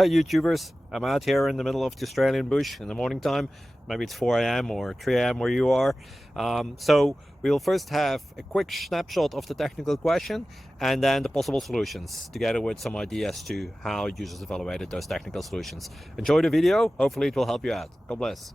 Hi YouTubers, I'm out here in the middle of the Australian bush in the morning time. Maybe it's 4 a.m. or 3 a.m. where you are. So we'll first have a quick snapshot of the technical question and then the possible solutions, together with some ideas to how users evaluated those technical solutions. Enjoy the video, hopefully it will help you out. God bless.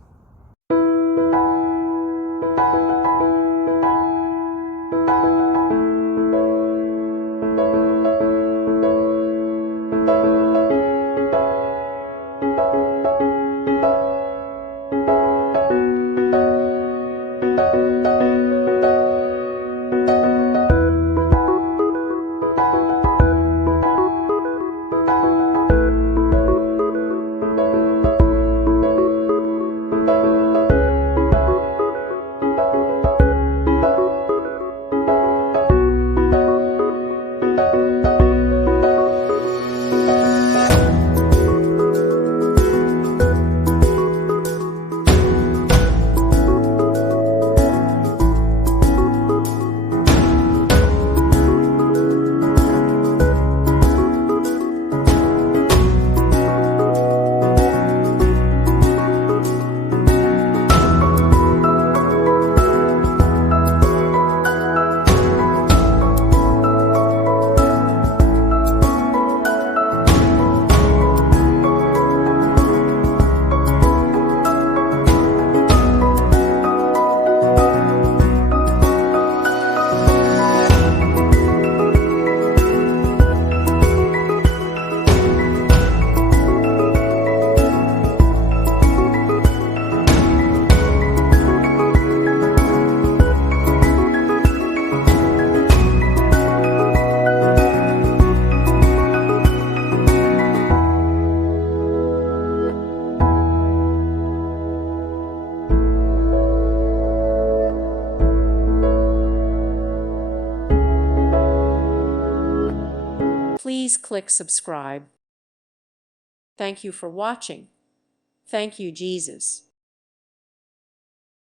Please click subscribe. Thank you for watching. Thank you, Jesus.